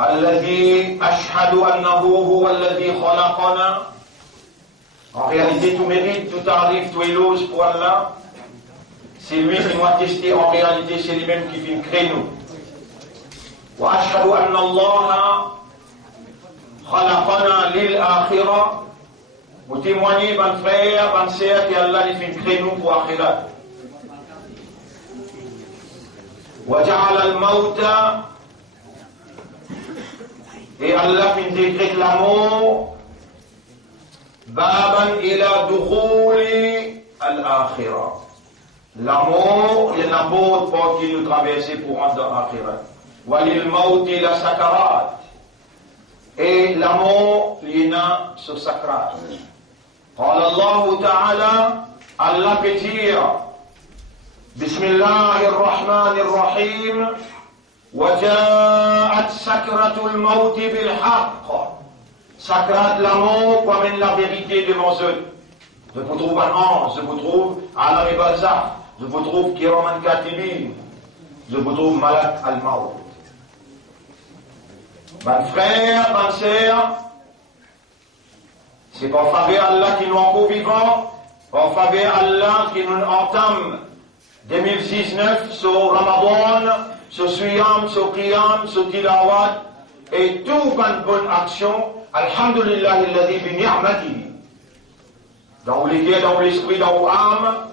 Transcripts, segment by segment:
الذي أشهد أنه هو الذي خلقنا. En réalité, tout mérite, tout arrive, tout éloge pour Allah. C'est lui qui nous a testé. En réalité, c'est lui-même qui fait créer nous. وأشهد أن الله خلقنا للآخرة. Vous témoignez, mon frère, mon sœur, qu'Allah les fait créer nous pour l'akhirat. وجعل الموت. Et Allah fait décréter l'amour. بابا إلى دخول الآخرة. L'amour, il y en a beaucoup pour qui nous traverser pour rentrer dans l'akhirat. وللموت إلى سكرات. Et l'amour, il y en a sur sakrat. قال الله تعالى, Allah peut dire, بسم الله الرحمن الرحيم, وجاءت سكرة الموت بالحق. Sakrat, l'amour, comme la vérité devant eux. Je vous trouve un ange, je vous trouve Alam et Barzakh, je vous trouve Kiraman Katibin, je vous trouve Malak al-Maut. Mon frère, ma sœur, c'est pour faveur Allah qui nous encore vivants, pour faveur Allah qui nous entame 2019 sur Ramadan, sur Suyam, sur Qiyam, sur Tilawat, et toute bonne action. Alhamdulillah, alladhi bi ni'matihi. Dans les cœurs, dans l'esprit, dans l'âme,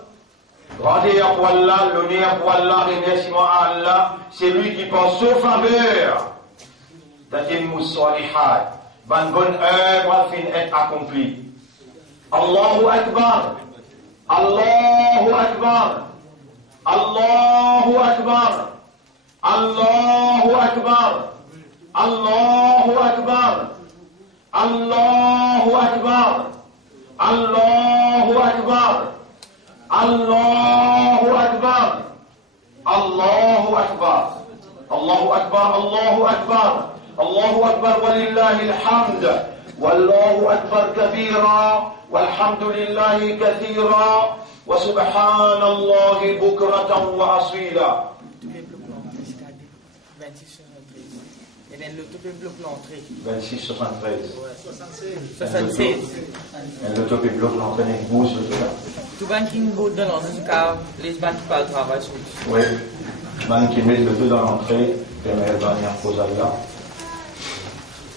grandeur pour Allah, l'honneur pour Allah, remerciement à Allah, c'est lui qui pense aux faveurs d'atimmu salihat. Bonne œuvre fin être accomplie. Allahu Akbar. Allahu Akbar. Allahu Akbar. Allahu Akbar. Allahu Akbar. Allahu Akbar. Allahu Akbar. Allahu Akbar. Allahu Akbar. Allahu Akbar. Allahu Akbar. Allahu Akbar walillahi alhamd. Wallahu Akbar kabira. Walhamdulillahi kathira. Wa subhanallahi bukratan wa asila. Et bien, l'autopie bloque l'entrée. 26, 73. 76. Et l'autopie bloque l'entrée avec vous, ce truc-là. Tout le monde qui nous dans l'entrée, car les gens qui parlent travail sur oui. Man qui met le tout dans l'entrée, et mais elle va venir poser là.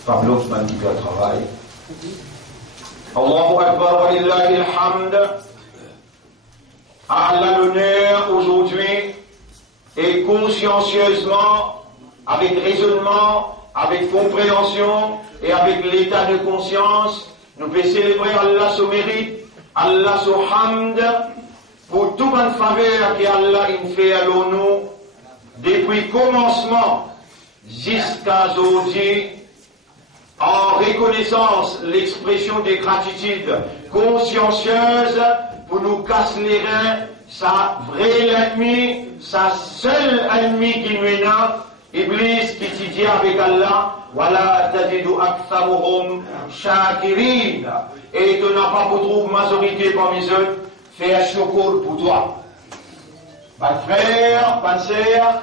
Pablo, man qui fait le travail. Allahu Akbar wa lillahi alhamd. Allah l'honneur aujourd'hui et consciencieusement, avec raisonnement, avec compréhension et avec l'état de conscience, nous pouvons célébrer Allah son mérite, Allah son hamd, pour toute bonne faveur qu'Allah fait à nous, depuis le commencement jusqu'à aujourd'hui, en reconnaissance l'expression de gratitude consciencieuse pour nous casser les reins, sa vraie ennemi, sa seule ennemi qui nous est là, Iblis qui te dit avec Allah, Wala tajidu aktharuhum shakirin. Et tu n'as pas pour trouver majorité parmi eux, fais un chocolat pour toi. Mon frère, ma sœur,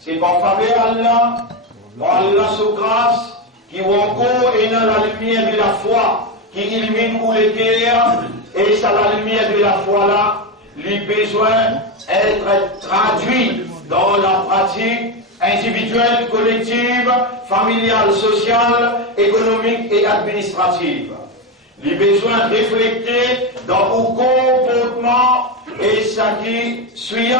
c'est pour faveur Allah, pour Allah sous grâce, qui encore est dans la lumière de la foi, qui illumine où les cœurs, et c'est la lumière de la foi là, les besoins être traduits dans la pratique individuelle, collective, familiale, sociale, économique et administrative. Les besoins reflétés dans vos comportements et ça qui suit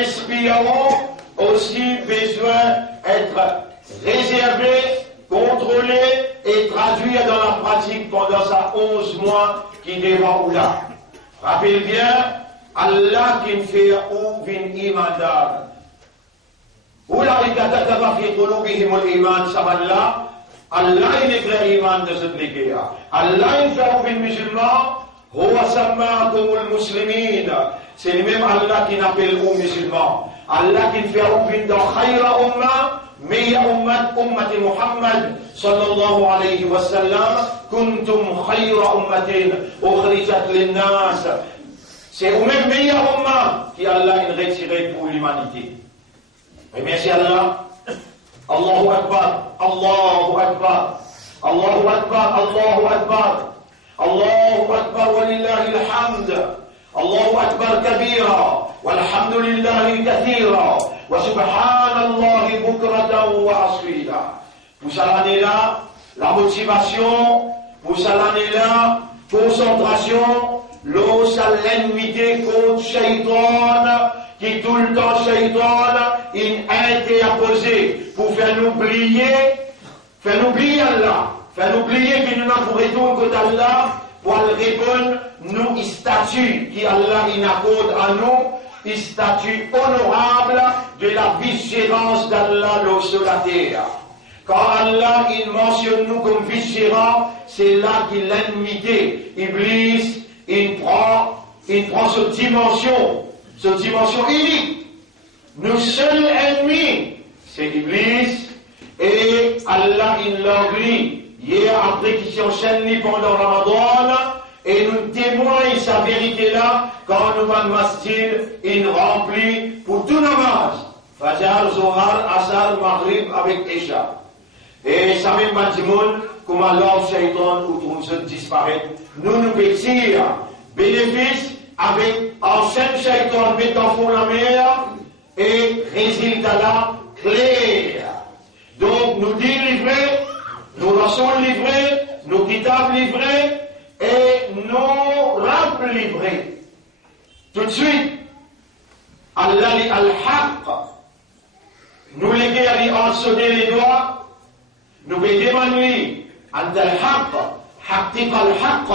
inspirant aussi besoin être réservé, contrôlé et traduit dans la pratique pendant ces 11 mois qui démarrent là. Rappelez bien, Allah qui me fait ou vin imandar. أولئك كتب في قلوبهم الإيمان سبحان الله. Allah il éclaire l'iman de cette ligue. Allah il fait aux musulmans. هو سماكم المسلمين. C'est le même Allah qui n'appelle aux musulmans. Allah qui fait aux dans خير أمة. meilleure أمة محمد صلى الله عليه وسلم. كنتم خير أمة أخرجت للناس. C'est au même meilleure Ummah qui Allah il retiré pour l'humanité. Et merci Allah, Allahu Akbar, Allahu Akbar, Allahu Akbar, Allahu Akbar, Allahu Akbar, walillahi alhamd, Allahu Akbar kabira, walhamdulillahi kathira, wa subhanallahi bukratan wa asila. Pour ça l'année-là, la motivation, pour ça l'année-là, concentration, l'eau, ça l'ennemi contre Shaitan, qui tout le temps Shaitan, il a été apposé pour faire nous oublier Allah, faire nous oublier que nous n'avons retourné contre Allah, pour répondre, nous, statut qui Allah il accorde à nous, statut honorable de la vigilance d'Allah sur la terre. Quand Allah il mentionne nous comme vigilants, c'est là qu'il l'ennemi, Iblis, il prend cette dimension unique. Nos seuls ennemis, c'est Iblis, et Allah il l'oublie. Hier, après qu'ils s'enchaînent pendant Ramadan, et nous témoignent sa vérité là, quand nous avons mastil, il remplit pour tout namaz. Fajr, Zohar, Asar, Maghrib avec Isha. Et ça même bâtiment, comme Allah, Shaitan, où tout se disparaît. Nous pétillons bénéfice avec ancien Shaitan mettant fond la mer et résultat là clair. Donc nous dit livrés, nous rassons livrés, nos kitabs livrés et nos rampes livrés. Tout de suite, Allah dit al-haq. Nous les guerres en sonner les doigts. Nous demander à al-haq, haqqiq al-haq,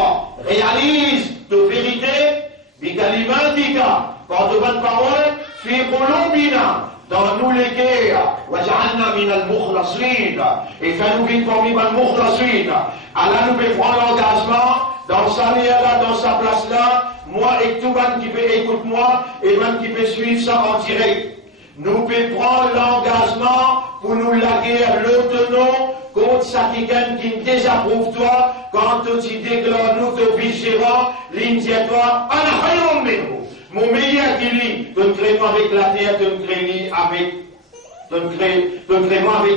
réalise de vérité, bikalimatika, par de bonnes paroles, fi qulubina, dans nous les guerres, waj'alna min al-mukhlasin, et fais-nous vite parmi al-mukhlasin. Allah nous peut prendre l'engagement, dans sa là, dans sa place là, moi et tout le monde qui peut écouter moi, et même qui peut suivre ça en direct. Nous pouvons prendre l'engagement pour nous laguer l'autonom contre ça qui désapprouve toi, quand tu déclares nous te vigérant, l'Indien toi, mon meilleur qui lit, te crée avec la terre, te crée avec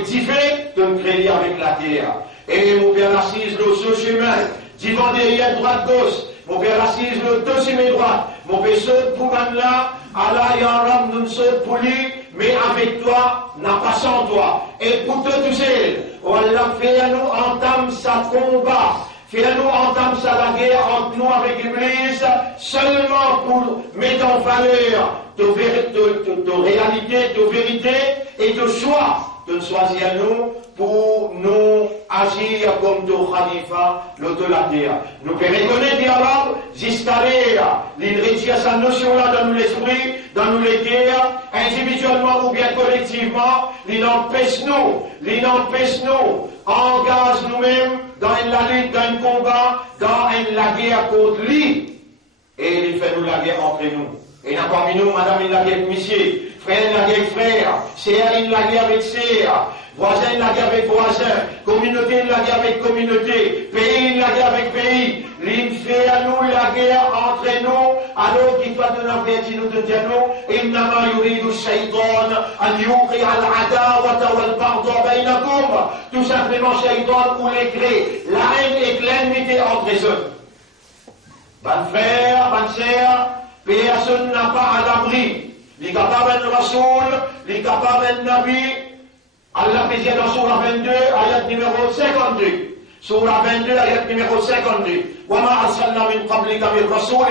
Tifé, te crée avec la terre. Et mon père assise le sous chemin, divant derrière droite gauche, mon père assise le deuxième droite, mon père saute pour là, Allah Yaram nous saute pour lui, mais avec toi, n'a pas sans toi. Et pour te toucher, Allah fais-nous entame sa combat, fais-nous entame sa la guerre entre nous avec l'Église, seulement pour mettre en valeur de réalité, de vérité et de choix. De choisir nous pour nous agir comme de Khalifa, le de la terre. Nous pouvons reconnaître l'Arab, installer, l'enrichir sa notion-là dans l'esprit, dans nous les guerres, individuellement ou bien collectivement, l'il empêche nous, engage nous-mêmes dans la lutte, dans un combat, dans la guerre contre lui, et il fait nous la guerre entre nous. Et là, parmi nous, madame, il la guerre avec monsieur, frère, il la guerre avec frère, sœur, il la guerre avec sœur, voisin, il la guerre avec voisin, communauté, il la guerre avec communauté, pays, il la guerre avec pays. Il fait à nous la guerre entre nous, alors qu'il doit nous avertir nous de dire nous, إنما يريد الشيطان أن يوقع العداوة والبغضاء بينكم. Tout simplement, Shaitan voulait créer la haine et l'ennemité entre les autres. Bonne frère, bonne sœur, personne n'a pas à l'abri. Les capables de Rasoul, les capables de Nabi, Allah fait dans Surah 22, ayat numéro 52. Surah 22, ayat numéro 52. وَمَا أَرْسَلْنَا مِنْ قَبْلِكَ مِنْ رَسُولٍ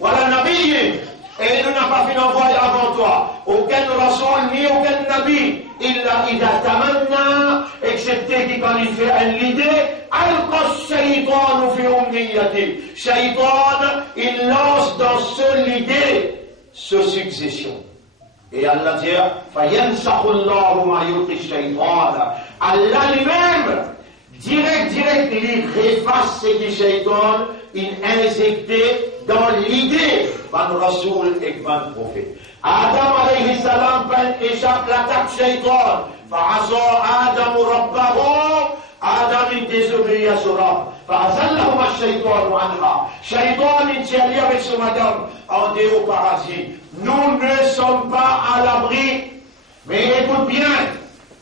وَلَا نَبِيٍّ. Et nous n'avons pas fait d'envoyer avant toi aucun Rasoul ni aucun Nabi, إِلَّا إِذَا تَمَنَّا, excepté que quand il fait une idée, أَلْقَى الشَّيْطَانُ فِي أُمْنِيَّتِهِ. Shaitan, il lance dans seule idée ce succession. Et Allah dit, فَيَنْسَخُ اللَّهُ مَا يُلْقِي الشَّيْطَانَ. Allah lui-même, direct, il efface ce qui Shaitan, il injecté dans l'idée par Rasoul et par prophète. Adam alayhi salam échappe l'attaque Shaitan. فَعَصَى آدَمُ رَبَّهُ. Adam il désobéit à son Rabb. فَأَزَلَّهُمَا الشَّيْطَانُ عَنْهَا. Shaitan il s'est allié avec son madame en dehors au paradis. Nous ne sommes pas à l'abri. Mais écoute bien,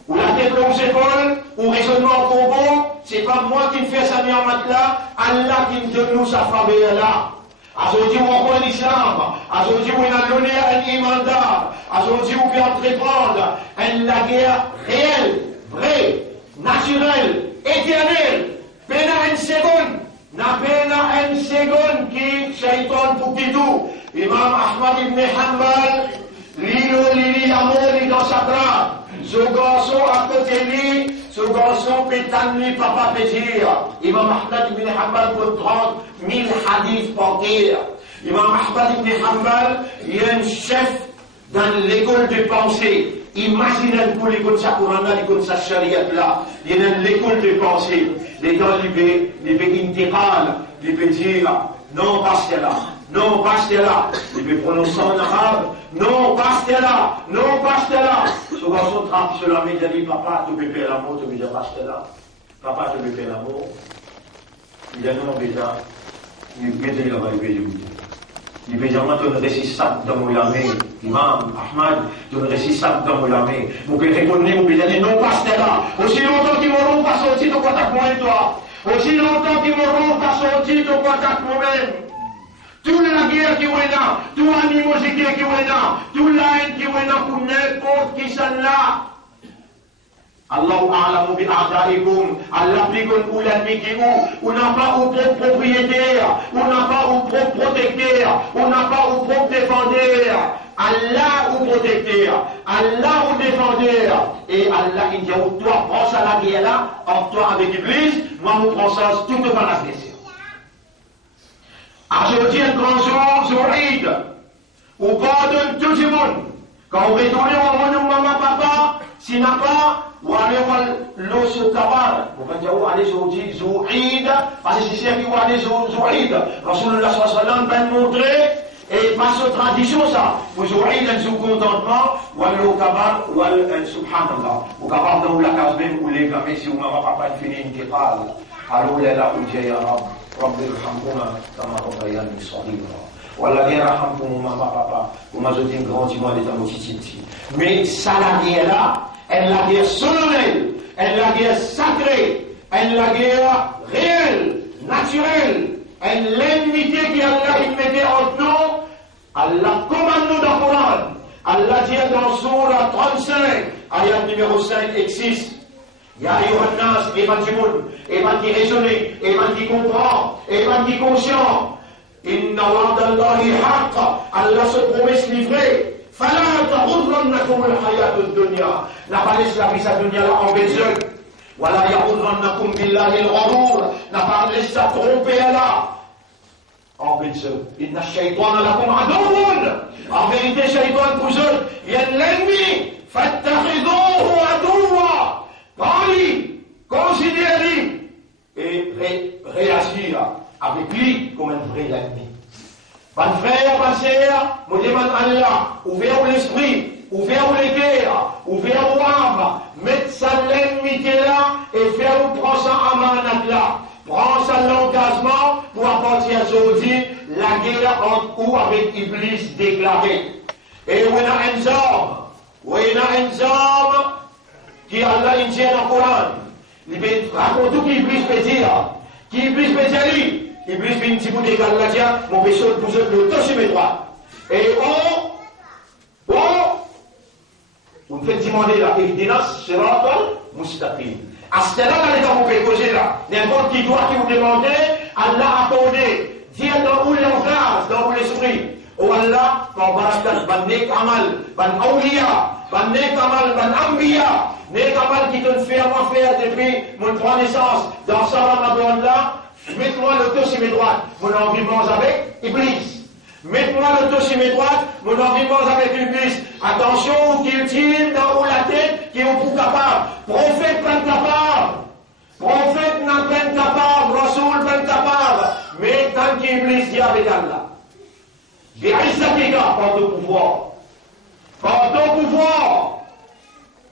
où la tête aux épaules, ou raisonnement au combo, c'est pas moi qui me fais ça en matelas, Allah qui me donne nous sa faveur là. Aujourd'hui, on voit l'islam, aujourd'hui, on a donné un imandar, aujourd'hui, on peut entreprendre la guerre réelle, vraie, naturelle, éternelle, pena une seconde, n'a pena une seconde qui shaitan pour qui tout. Imam Ahmad ibn Hanbal, Lili Amoli dans sa trappe. Ce garçon à côté de lui, ce garçon pétane lui, papa peut dire. Imam Ahmad ibn Hanbal peut 30 000 hadiths portés. Imam Ahmad ibn Hanbal, il est un chef dans l'école de pensée. Imaginez pour l'école de sa Coran, l'école de sa Sharia là. Il est dans l'école de pensée. Les gens, ils peuvent intégral, ils peuvent dire, non, pas là. Non, pas là. Il peut prononcer en arabe. Non, pas là. Non, pas là. Ce garçon trappe sur la main, il dit, papa, tu peux faire l'amour, tu peux dire, pas là. Papa, tu peux faire l'amour. Il dit, non, déjà, il peut dire, là-bas, il peut dire, il peut dire, moi, tu ne récites ça dans mon lamé. Imam, Ahmad, tu ne récites ça dans mon lamé. Vous pouvez répondre, vous pouvez dire, non, pas là. Aussi longtemps qu'ils m'auront pas sorti de contact moi et toi. Aussi longtemps qu'ils m'auront pas sorti de contact moi-même. Toute la guerre qui est là, toute l'animosité qui est là, toute la haine qui est là pour n'importe qui s'en là. Allahu a'lamu bi a'daikum. Allah plikon pour l'ennemi qui ou n'a pas au propre propriétaire, ou n'a pas au propre protecteur, ou n'a pas au propre défendeur. Allah ou protecteur, Allah ou défendeur. Et Allah il dit, toi prends ça la guerre là, entre toi avec Iblis, moi je prends ça tout devant la blessure. Aujourd'hui, un grand jour, Zouride, on pardonne tout le monde. Quand on retourne, on va dire maman, papa, s'il n'a pas, on va aller voir l'os au cabane. On va dire, on va aller aujourd'hui, Zouride, parce que c'est qui va aller Zouride. Rasulullah sallallahu va montrer, et pas sur tradition ça. Pour Zouride, un sous-contentement, on va aller au cabane, on va aller, subhanallah. Au cabane, dans la case même, où les gamins, si maman, papa, il finit une tirade. Alors, il est là, où il dit, ya Rab. رب ارحمهما كما ربياني صغيرا ولا يرحمكم maman papa vous m'ajoutez une grande moi dans mon petit mais ça la guerre là elle la guerre solennelle elle la guerre sacrée elle la guerre réelle naturelle elle l'ennemité qui Allah il mettait en nous Allah commande nous dans le Coran Allah dit dans Surah 35 ayat numéro 5 et 6 Ya Yohannas, Evan du monde, Evan qui raisonne, Evan qui comprend, Evan qui conscient. Inna wa'dallahi haqq, Allah se promesse livrée. Fala ta'udrannakum al-hayat ad-dunya. La balise la vie à dunya là en bezeux. Wala ya'udrannakum billahi al-ghurur. La balise ça tromper là. En bezeux. Inna shaytana lakum aduwwun. En vérité, shaytan pour eux, il y a l'ennemi. Fattakhidhuhu aduwwa. Prends-lui, considère-lui et réagis avec lui comme un vrai ennemi. Mon frère, ma sœur, me demande Allah, ouvert l'esprit, ouvert les cœurs, ouvert l'âme, mettre ça l'ennemi là et faire prendre ça à manat là. Prends ça l'engagement pour apporter à aujourd'hui la guerre entre ou avec Iblis déclarée. Et on a un homme, qui Allah il dit dans le Coran, il raconte tout qu'Iblis peut dire, qui Iblis peut dire lui, Iblis vient dire que Allah dit, mon péché pour le dos sur mes droits. Et on fait demander la évidence, c'est l'autre, mustaqim. À ce là quand vous pouvez causer là, n'importe qui doit qui vous demander, Allah a accordé, dire dans où l'engage, dans où l'esprit. Oh Allah, quand barakat, ban nek amal, ban awliya, ban nek amal, ban ambiya, nek amal qui te fait avoir faire depuis mon trois naissances, dans ce Ramadan là, mets-moi le dos sur mes droites, mon envie mange avec Iblis. Mets-moi le dos sur mes droites, mon envie mange avec Iblis. Attention, qu'il tire dans haut la tête, qui est au bout capable. Prophète pas capable. Prophète n'a pas capable, Rasoul pas capable. Mais tant qu'Iblis dit avec Allah. Par ton pouvoir, par ton pouvoir,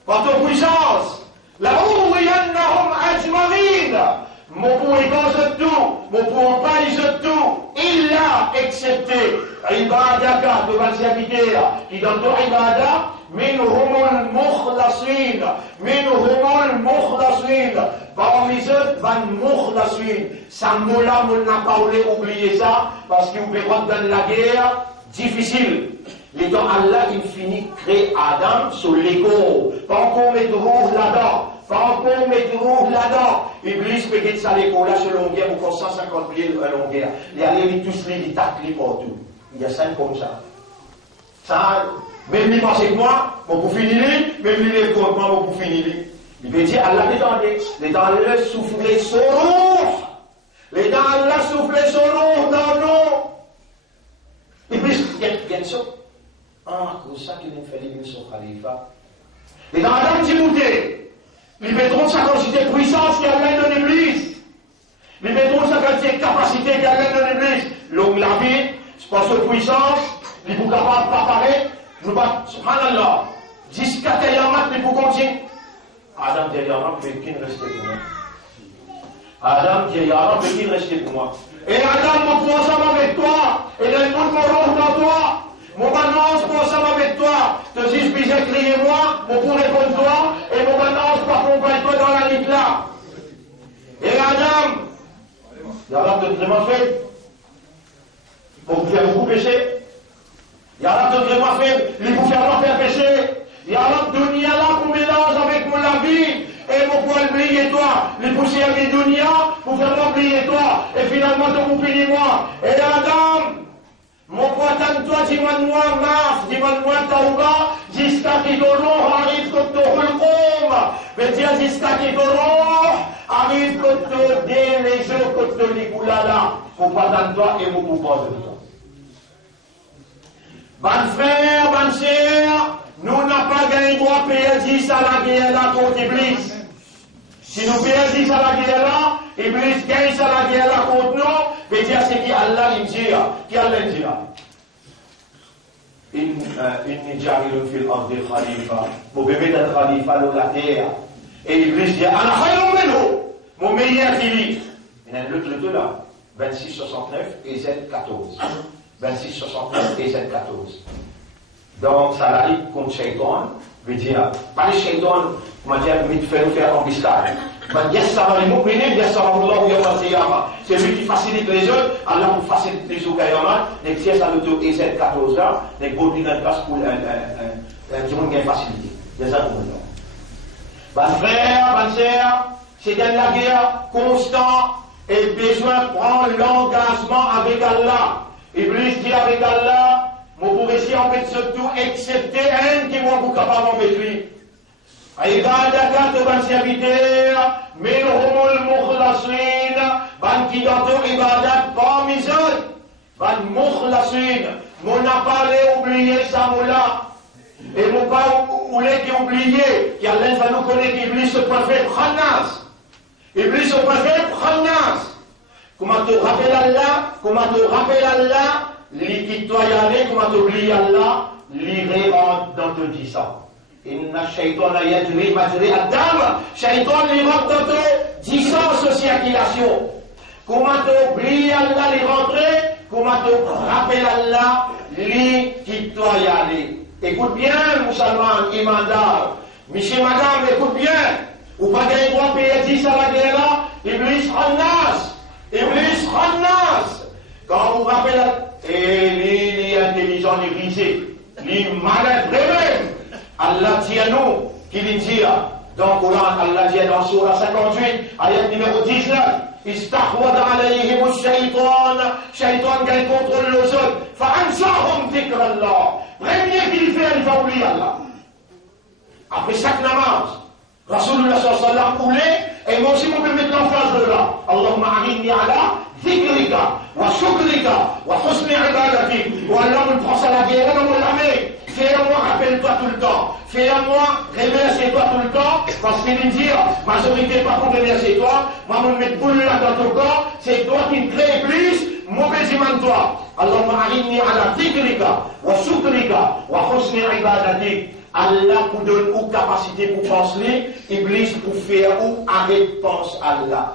par ton puissance, la ouriyannahum ajmarin, mon pour y tout, mon pour en paye tout, il a accepté ibadaka, de valsabilité, qui dans ton ibada, minhumul mukhlasin. Minhumul mukhlasin. Parmi eux, van mukhlasin. Ça moula, on n'a pas oublié ça, parce que vous pouvez voir dans la guerre, difficile. Les temps Allah, il finit créer Adam sur l'écho. Pas encore mettre rouge là-dedans. Pas encore mettre rouge là-dedans. Iblis peut être ça l'écho là sur longueur, ou pour 150 pieds de longueur. Il y a les tous les tacles partout. Il y a 5 comme ça. Ça, même lui pense que moi, mon pour finir, même lui les contre moi, mon pour finir. Il veut dire Allah détendait. Les temps Allah soufflait sur rouge. Les temps Allah soufflait sur rouge dans nous. Iblis, bien sûr. Ah, c'est ça qu'il nous fait l'église sur Khalifa. Et dans Adam Djibouté, ils mettront sa quantité de puissance qui amène dans l'église. Ils mettront sa quantité de capacité qui amène dans l'église. L'homme, la vie, c'est pas sur puissance, ils sont capables de préparer. Nous battons, subhanallah, 10 4 ils vont continuer. Adam dit, Yara, peut qu'il reste pour moi. Adam dit, Yara, peut qu'il reste pour moi. Et Adam, mon point ensemble avec toi, et le monde mon dans toi. Mon balance pour ensemble avec toi, te dis je crier moi, mon pour répondre toi, et mon balance pour accompagner toi dans la ligne là. Et Adam, il y a là de vraiment fait, pour vous faire beaucoup pécher. Il y a là de vraiment fait, il vous faire faire pécher. Il y a là de dunia là pour mélange avec mon la vie, et mon pour oublier toi, les pousser à mes dunia, pour faire oublier toi, et finalement de vous payer moi. Et Adam, mon poitan toi, dis-moi maf, dis-moi taouba, jusqu'à qui d'oro arrive que te roule. Mais dis jusqu'à qui d'oro arrive que te dé les jeux que te ligoulala. Mon poitan toi et mon pouvoir de toi. Ban frère, ban sœur, nous n'avons pas gagné droit payer à la guerre là contre Iblis. Si nous payons à la guerre là, Iblis gagne à la guerre là contre nous. Mais dire c'est qui Allah il dit, qui Allah dit. Inni ja'ilun fil ardi khalifa. Mon bébé d'un khalifa dans la terre. Et Iblis dit, ana khayrun minhu. Mon meilleur fils. Il y a un autre là. 26-69 et Z14. 26-69 et Z14. Donc ça la ligue contre Shaitan. Veut dire, pas les Shaitan, on va dire, mais faire embuscade. C'est lui qui facilite les autres, Allah vous facilite les autres Kayaman, et si ça l'auto EZ14 là, les beaux dans place pour un monde qui est facilité. C'est ça qu'on veut. Bonne frère, bonne sœur, c'est dans la guerre constant et besoin de prendre l'engagement avec Allah. Iblis dit avec Allah, vous pourrez essayer en fait surtout excepté un qui va vous capable en mettre lui. عبادك تبان سيابيتير منهم المخلصين بان qui dans ton ibadat parmi eux baan mukhlasin mon n'a pas oublié ça moula et mon pas oublié qui oublié qui Allah va nous connaître Iblis le prophète Khannas Iblis le prophète Khannas comment te rappelle Allah li qui toi y aller comment t'oublier Allah li rentre dans ton 10 ans. Inna shaytana yajri majri ad-dam. Shaytan li rentre dans ton 10 ans de circulation. Comment t'oublier Allah li rentrer? Comment te rappelle Allah li qui toi y aller? Écoute bien, musulman, imandar. Monsieur, madame, écoute bien. Ou pas gagner droit payer 10 à la guerre là? Iblis Khannas. Iblis Khannas. Quand vous rappelez, et lui, il est intelligent, il est risé. Il est malade, vraiment. Allah dit à nous, qu'il dit dans le Coran, Allah dit dans Surah 58, ayat numéro 19, Istahwad alayhim shaytan, shaytan gagne contrôle les autres, fa'ansahum dhikrallah. Premier qu'il fait, il va oublier Allah. Après chaque namaz, Rasulullah sallallahu alayhi wa sallam voulait, et moi aussi, on peut mettre l'emphase de là. Allahumma a'inni ala dhikrika, wa shukrika, wa husni ibadatik. Ou Allah me prend ça la guerre, on me la met. Fais-moi, rappelle-toi tout le temps. Fais-moi, remercie-toi tout le temps. Parce qu'il dit, majorité pas pour remercier toi. Moi, je me mets boule là dans ton corps. C'est toi qui me crée plus. Mauvais iman toi. Allahumma a'inni ala dhikrika, wa shukrika, wa husni ibadatik. Allah vous donne une capacité pour penser, Iblis pour faire ou arrête pense Allah.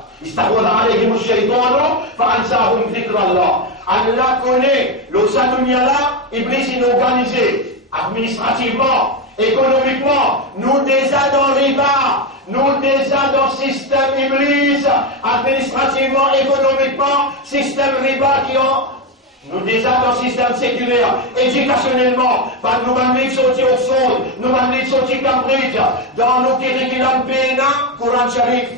Allah connaît le Satunia là, Iblis est organisé administrativement, économiquement, nous déjà dans riba, nous déjà dans système iblis, administrativement, économiquement, système riba qui ont, nous déjà dans système séculaire, éducationnellement, nous allons sortir Oxford, nous allons sortir Cambridge, dans nos curriculums PNA, Coran Sharif.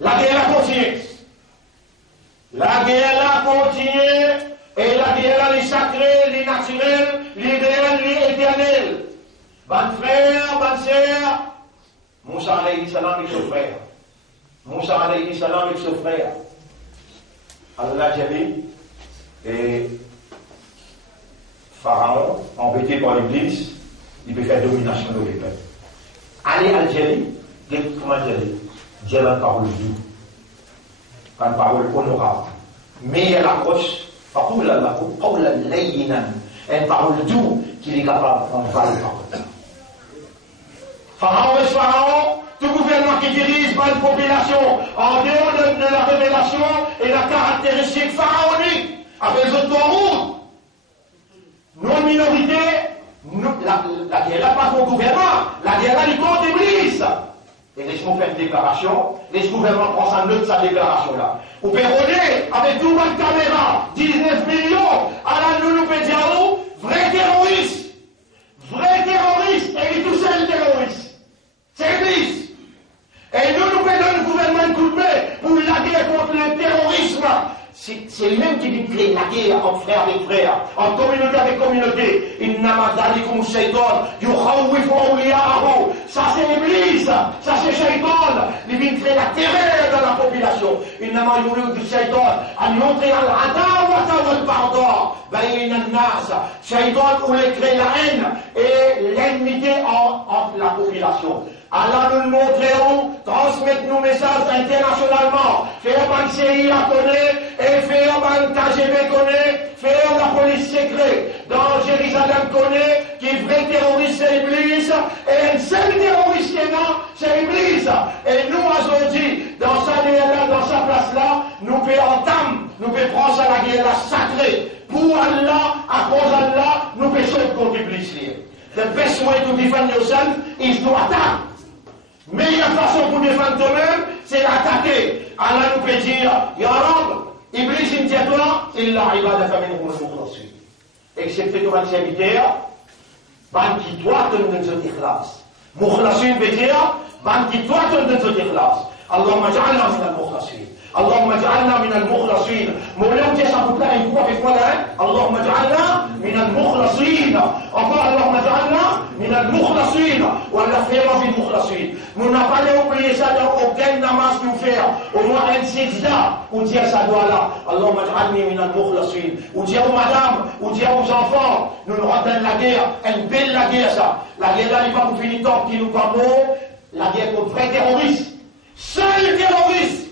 La guerre continue. La guerre continue. Et la guerre est sacrée, est naturelle, l'idéal, l'éternel. Bonne frère, bonne sœur, Moussa alayhi salam et son frère. Moussa alayhi salam et son frère. Allah Jali et Pharaon, embêté par l'Église, il peut faire domination de les peuples. Allez Al-Jali, comment dire la parole douce, une parole honorable. Mais elle approche. Une parole douce qu'il est capable d'envoyer parole. Pharaon est Pharaon, tout gouvernement qui dirige par une population en dehors de la révélation et la caractéristique pharaonique avec les autres mondes. Nos minorités, la guerre n'a pas son gouvernement, la guerre a du compte d'Iblis. Et laisse-moi faire une déclaration, laisse-le gouvernement prendre sa note de sa déclaration-là. Vous pouvez rouler avec tout votre caméra, 19 millions, à la Nounou-Pédiaou, vrai terroriste, et il est tout seul terroriste. C'est Iblis. Et nous payons le gouvernement de coup de main pour la guerre contre le terrorisme. C'est lui-même qui dit la guerre entre frère avec frère, entre communauté avec communauté. Ça c'est l'Église, ça c'est Shaitan. Il vient créer la terreur dans la population. Shaitan voulait créer la haine et l'ennemité entre la population. Allah nous le montrerons, transmettre nos messages internationalement, faire un CIA connaît, et faire un KGB connaît, faire la police secrète. Dans Jérusalem connaît, qui est vrai terroriste c'est l'Église, et un seul terroriste qui est non, c'est l'Église. Et nous aujourd'hui, dans sa guerre-là, dans sa place-là, nous pouvons entendre, nous pouvons prendre ça la guerre-là sacrée. Pour Allah, à cause d'Allah, nous pouvons sauver contre l'Église. The best way to defend yourself is to attack. Meilleure façon pour défendre toi-même, c'est d'attaquer. Allah nous peut dire, Ya Rab, Iblis imtiatoi, illa ibadaka minhum al-mukhlasin. Excepté ton serviteur, ban qui toi te donne ce ikhlas. Mukhlasin veut dire, ban qui toi te donne ce ikhlas. Allahumma ja'alna min al-mukhlasin. اللهم اجعلنا من المخلصين مولانا جيش ابو بكر يقول في فلان اللهم اجعلنا من المخلصين اللهم اجعلنا من المخلصين ولا خير في المخلصين nous n'avons pas oublié ça dans aucun namaz nous faire au moins un sijda ou dire ça doit là اللهم اجعلني من المخلصين ou dire aux madame ou dire aux enfants nous nous rendons la guerre une belle la guerre ça la guerre là il va nous finir tant qu'il nous va mort la guerre contre vrai terroriste seul terroriste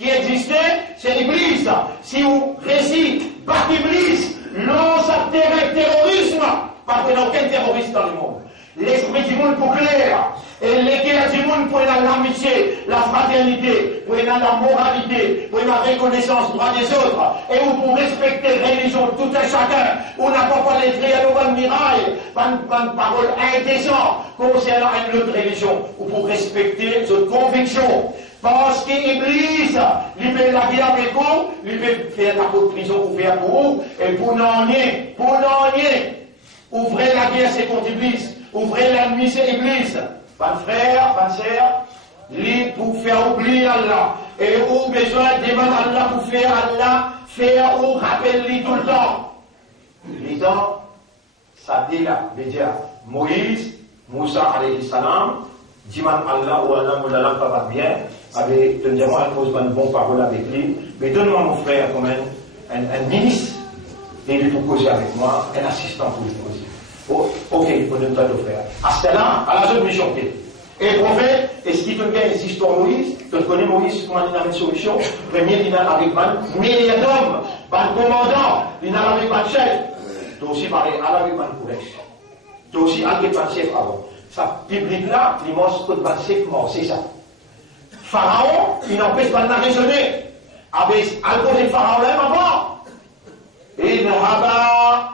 qui existait, c'est l'Iblis. Si vous récitez battre l'Iblis, lance un terrorisme, parce qu'il n'y a aucun terroriste dans le monde. L'esprit du monde pour clair, et les guerres du monde pour l'amitié, la fraternité, pour la moralité, pour la reconnaissance droit des autres, et pour respecter la religion tout un chacun, on n'a pas parlé de réellement miraille, pas une parole indécente concernant une autre religion, ou pour respecter cette conviction. Parce qu'Iblis, il fait la guerre avec vous, il fait faire la cour de prison pour faire pour vous, et pour n'en nier, ouvrez la guerre, c'est contre Iblis, ouvrez l'ennemi, c'est Iblis. Bonne frère, bonne sœur, lui pour faire oublier Allah, et ou besoin de demander Allah pour faire Allah, faire ou rappeler tout le temps. Les temps, ça dit là, déjà, Moïse, Moussa alayhi salam, Diman Allah ou Allah ne l'a pas bien, avec, donne-moi à cause d'une bonne parole avec lui, mais donne-moi mon frère comme un ministre, et il faut causer avec moi, un assistant pour lui causer. Oh, ok, on donne pas de frère. À ce là, à la zone du chantier. Et le prophète, est-ce qu'il te gagne les histoires Moïse? Tu connais Moïse, comment il a une solution? Premier, il a avec un millier d'hommes, un commandant, il a avec un chef. Tu aussi parlé avec un collège. Tu aussi avec un chef avant. Ça, biblique-là, il mange que un chef mort, c'est ça. Pharaon, il n'empêche pas de raisonner. Avec alcool et Pharaon même avant. Et le rabat,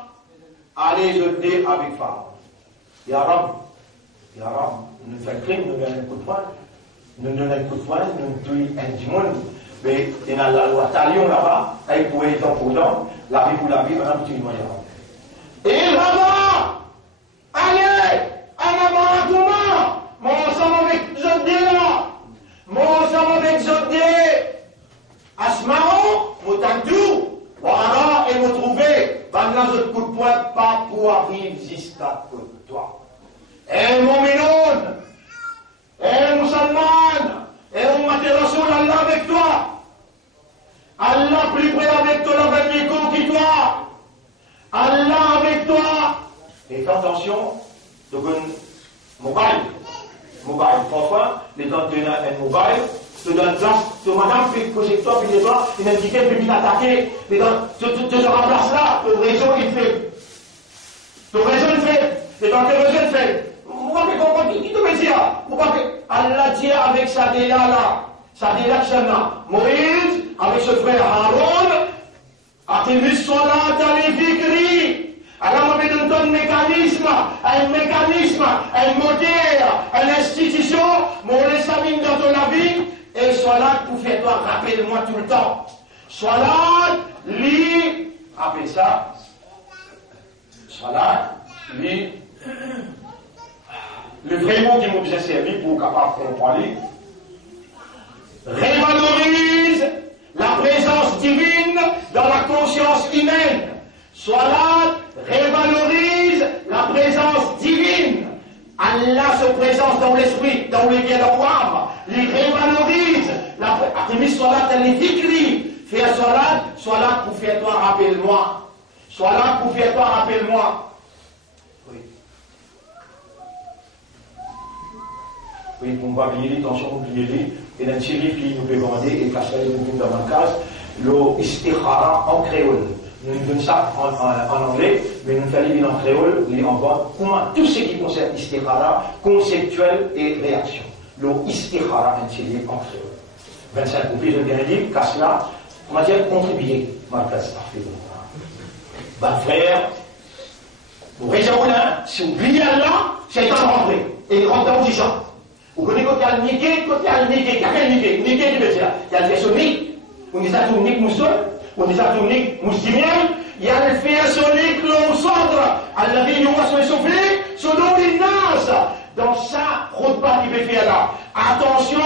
allez jeter avec femme. Ya Rab, nous faisons crime, nous donnons un coup de poing, nous tuons un timon, mais il y a la loi Talion là-bas, elle pouvait être pour l'homme, la vie pour la vie, on a petit moyen. Et là-bas, allez, en avant à comment, mon ensemble avec Jodé là, mon ensemble avec Jodé, Asmao, Motantou, voilà, et me trouver, pendant ce coup de poing, pas pour vivre jusqu'à côté de toi. Et mon minone, et musulman, et on m'a relation Allah avec toi. Allah plus près avec toi, avec qui toi. Allah avec toi. Et fais attention, de mobile. Parfois, les gens donnent un mobile, te donnent place, te madame fait projecteur, puis les gens, il indiquait, puis t'attaquer. Les gens, te remplace là, ton réseau il fait. Les gens, tes réseaux il fait. Pourquoi tu comprends qui te veut dire? Pourquoi Allah dit avec sa déla là, sa déla Moïse, avec ce frère Haroun, Artemis Solat à l'Évicri. Alors on met un mécanisme, un modèle, une institution, mon laisse dans ton vie, et Solat pour faire toi, rappelle-moi tout le temps. Solat, lit, appelle ça. Solat, lit. Le vrai mot qui m'objet servi pour capable de comprendre, révalorise la présence divine dans la conscience humaine. Salat révalorise la présence divine. Allah se présente dans l'esprit, dans les biens de l'âme. Il révalorise la présence. Salat, elle est écrite. Fais salat pour faire toi, rappelle-moi. Salat pour faire toi, rappelle-moi. Oui, pour ne pas oublier, attention, oubliez-les. Il y a un chérif qui nous peut demander, et cacher les dans ma case, le istikhara en créole. Nous donnons ça en anglais, mais nous faisons en créole, et en bas, comment tout ce qui concerne istikhara, conceptuel et réaction. Le istikhara, un chérif en créole. 25 copies, je viens de dire, casse là, on va dire contribuer. Ma case, bah, frère, vous raisonnez, si vous oubliez là, c'est un rentré. Et il rentre dans le gens. Vous connaissez quand il y a le niqué, niqué qui veut dire, il y a le verset nique, on dit ça tout nique mousson, on dit ça tout nique moussimien, il y a le verset nique l'homme centre, à la vie, il y a ce soufflé, selon les nases, dans ça, route pas qui veut faire là. Attention,